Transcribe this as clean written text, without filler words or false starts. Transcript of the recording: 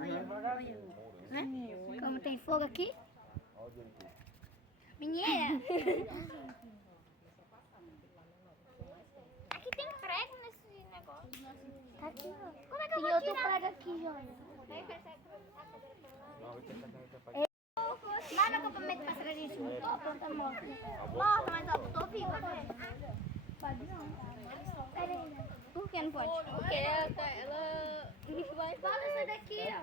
Olha, né? Como tem fogo aqui. Menina! Aqui tem prego nesse negócio. Tá aqui, ó. Como é que eu vou outro prego aqui, Joia. Mas no acampamento passarinho se botou, pronto, morta. Morta, mas ó, botou viva, né? Pode não. Pera aí, né? Por que não pode? Porque ela vai... Fala isso daqui, ó.